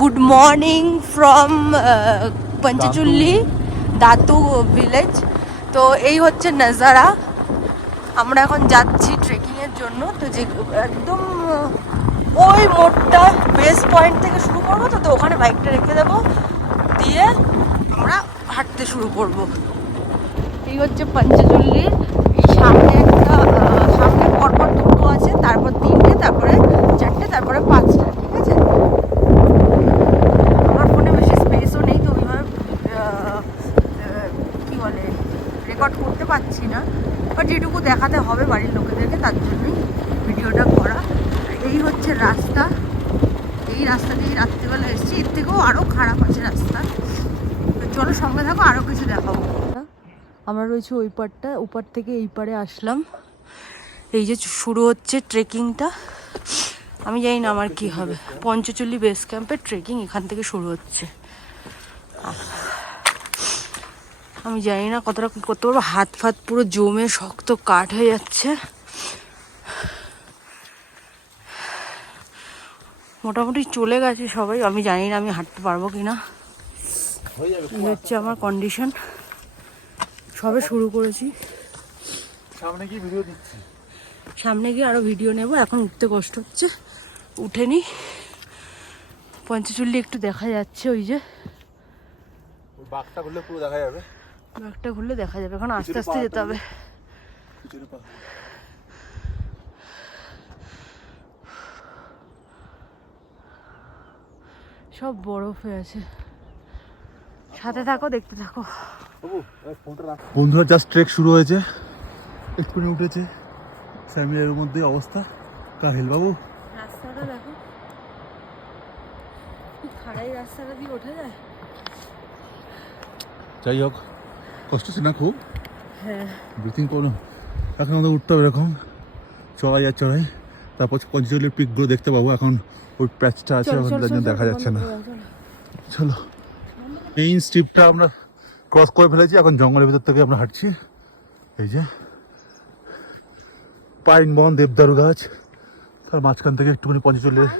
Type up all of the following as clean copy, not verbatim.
Good morning from Panchachuli দাতু village. তো এই হচ্ছে নজারা। আমরা এখন যাচ্ছি ট্রেকিংয়ের জন্য। তো যে একদম ওই মোড়টা বেস পয়েন্ট থেকে শুরু করবো। তো ওখানে বাইকটা রেখে দেবো, দিয়ে আমরা হাঁটতে শুরু করব। এই হচ্ছে পঞ্চচুল্লি। এই সামনে একটা সামনে পরপর দুটো আছে, তারপর তিনটে, তারপরে চারটে, তারপরে পাঁচটা। ঠিক আছে, আমার ফোনে বেশি স্পেসও নেই, তো ওইভাবে কী বলে রেকর্ড করতে পারছি না। বাট যেটুকু দেখাতে হবে বাড়ির লোকেদেরকে, তার জন্যই ভিডিওটা করা। এই হচ্ছে রাস্তা। এই রাস্তা দিয়ে রাত্রিবেলা এসেছি। এর থেকেও আরও খারাপ আছে রাস্তা। চলো সঙ্গে থাকো, আরও কিছু দেখাবো। আমরা রয়েছি ওই পারটা, ওপার থেকে এই পারে আসলাম। এই যে শুরু হচ্ছে ট্রেকিংটা। আমি জানি না আমার কি হবে। পঞ্চচুল্লি বেস ক্যাম্পের ট্রেকিং এখান থেকে শুরু হচ্ছে। আমি জানি না কতটা কি করতে পারবো। হাত ফাত পুরো জমে শক্ত কাঠ হয়ে যাচ্ছে। মোটামুটি চলে গেছে সবাই। আমি জানি না আমি হাঁটতে পারবো কিনা। এই হচ্ছে আমার কন্ডিশন। সবে শুরু করেছি। সামনে গিয়ে ভিডিও দিচ্ছি, সামনে গিয়ে আরো ভিডিও নেব। এখন উঠতে কষ্ট হচ্ছে, উঠেনি। পঞ্চচুল্লি একটু দেখা যাচ্ছে, ওই যে বাঘটা ঘুরলে পুরো দেখা যাবে। ব্যাগটা ঘুরলে দেখা যাবে। এখন আস্তে আস্তে যেতে হবে। সব বরফ হয়ে আছে। সাথে থাকো, দেখতে থাকো। বন্ধুরা জাস্ট ট্রেক শুরু হয়েছে, একটুখানি উঠেছে। স্যামিয়ার মধ্যে অবস্থা কাহিল বাবু। রাস্তাটা দেখো, খাড়াই রাস্তাটা দিয়ে ওঠা যায়। যাই হোক, কষ্ট হচ্ছে না খুব? হ্যাঁ, ব্রিথিং প্রবলেম। এখন আমাদের উঠতে হবে এরকম চড়াই আর চড়াই। তারপর পঞ্চচল্লির পিকগুলো দেখতে পাবো। এখন ওই প্যাচটা আছে, এখন তার জন্য দেখা যাচ্ছে না। চলো, মেইন স্ট্রিপটা আমরা ক্রস করে ফেলেছি। এখন জঙ্গলের ভিতর থেকে আমরা হাঁটছি। এই যে পাইন বন, দেবদারু গাছ, তার মাঝখান থেকে একটুখানি পঞ্চচল্লির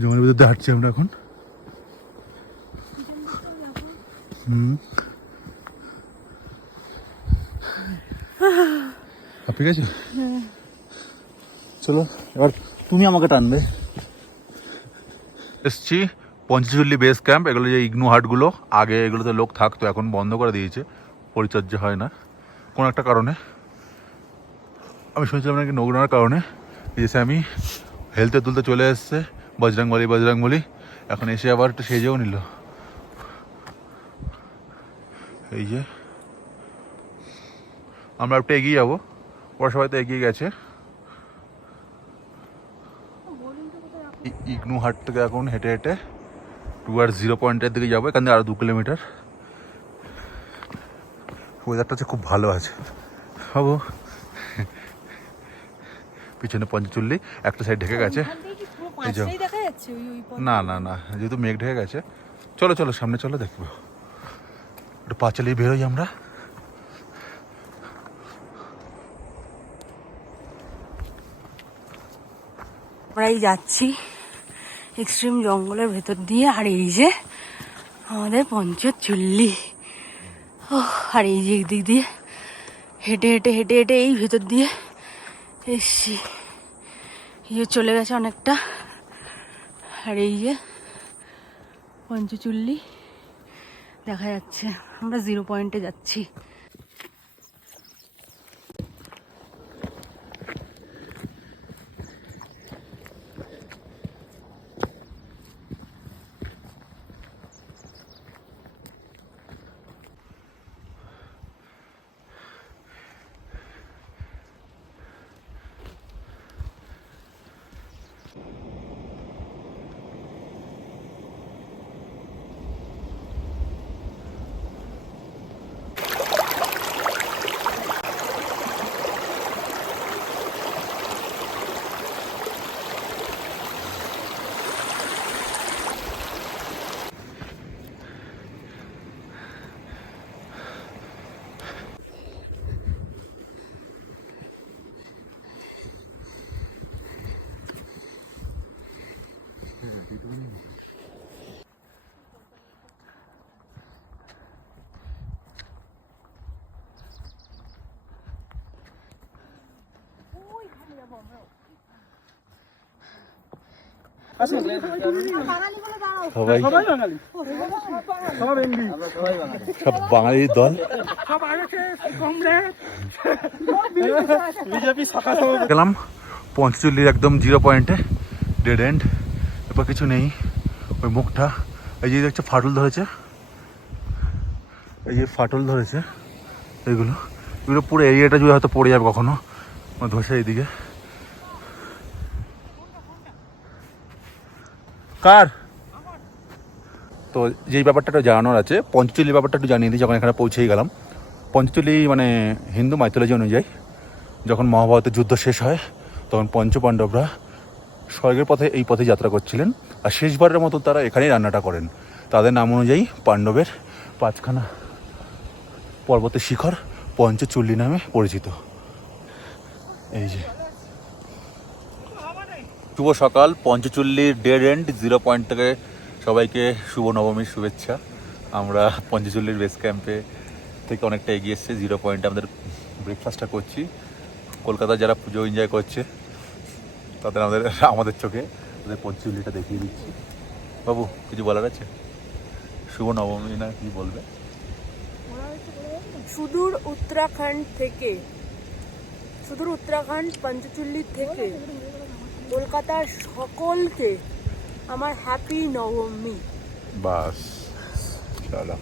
জঙ্গলের ভিতর দিয়ে হাঁটছি আমরা এখন। ঠিক আছে, চলো এবার তুমি আমাকে টানবে। এসছি পঞ্চচল্লি বেস ক্যাম্প। এগুলো যে ইগনু হাটগুলো, আগে এগুলোতে লোক থাকতো, এখন বন্ধ করে দিয়েছে, পরিচর্যা হয় না কোনো একটা কারণে। আমি শুনেছিলাম নাকি নোংরার কারণে। এই যে আমি হেলতে তুলতে চলে এসছে বজরংবলী। এখন এসে আবার একটু সেজেও নিল। এই যে আমরা একটু এগিয়ে যাবো, ওরা সবাই তো এগিয়ে গেছে। ইগনু হাট থেকে এখন হেঁটে হেঁটে টুয়ার্ড 0 পয়েন্টের দিকে যাবো। এখান থেকে আরও 2 কিলোমিটার। ওয়েদারটা হচ্ছে খুব ভালো আছে বাবু। পিছনে পঞ্চচল্লি একটা সাইড ঢেকে গেছে। না না না, যেহেতু মেঘ ঢেকে গেছে। চলো চলো সামনে চলো, দেখবো। একটু পা চালিয়ে বেরোই আমরা। আমরাই যাচ্ছি এক্সট্রিম জঙ্গলের ভেতর দিয়ে। আর এই যে আমাদের পঞ্চচুল্লি। আর এই যে দিক দিয়ে হেঁটে হেঁটে হেঁটে হেঁটে এই ভেতর দিয়ে এসছি। এই যে চলে গেছে অনেকটা। আর এই যে পঞ্চচুল্লি দেখা যাচ্ছে। আমরা 0 পয়েন্টে যাচ্ছি। সবাই সব বাঙালির দল গেলাম পঞ্চচল্লির একদম 0 পয়েন্টে, ডেড এন্ড। এরপর কিছু নেই, ওই মুখটা এই যে দেখছে ফাটল ধরেছে, এই যে ফাটল ধরেছে, এগুলো পুরো এরিয়াটা জুড়ে হয়তো পড়ে যাবে কখনো ধসে এইদিকে। কার তো যেই ব্যাপারটা একটু জানানোর আছে, পঞ্চচল্লি ব্যাপারটা একটু জানিয়ে দিই। যখন এখানে পৌঁছেই গেলাম, পঞ্চচল্লি মানে হিন্দু মাইথোলজি অনুযায়ী যখন মহাভারতের যুদ্ধ শেষ হয় তখন পঞ্চপাণ্ডবরা স্বর্গের পথে এই পথে যাত্রা করছিলেন, আর শেষবারের মতো তারা এখানেই রান্নাটা করেন। তাদের নাম অনুযায়ী পাণ্ডবের 5খানা পর্বতের শিখর পঞ্চচল্লি নামে পরিচিত। এই যে শুভ সকাল, পঞ্চচল্লির ডেড এন্ড 0 পয়েন্ট থেকে সবাইকে শুভ নবমীর শুভেচ্ছা। আমরা পঞ্চচল্লির বেস ক্যাম্পে থেকে অনেকটা এগিয়ে এসেছি, 0 পয়েন্টে আমাদের ব্রেকফাস্টটা করছি। কলকাতায় যারা পুজো এনজয় করছে তাদের আমাদের চোখে তাদের পঞ্চচল্লিটা দেখিয়ে দিচ্ছি। বাবু কিছু বলার আছে? শুভ নবমী না কি বলবে? সুদূর উত্তরাখণ্ড পঞ্চচল্লি থেকে কলকাতার সকলকে আমার হ্যাপি নবমী। বাস চলো।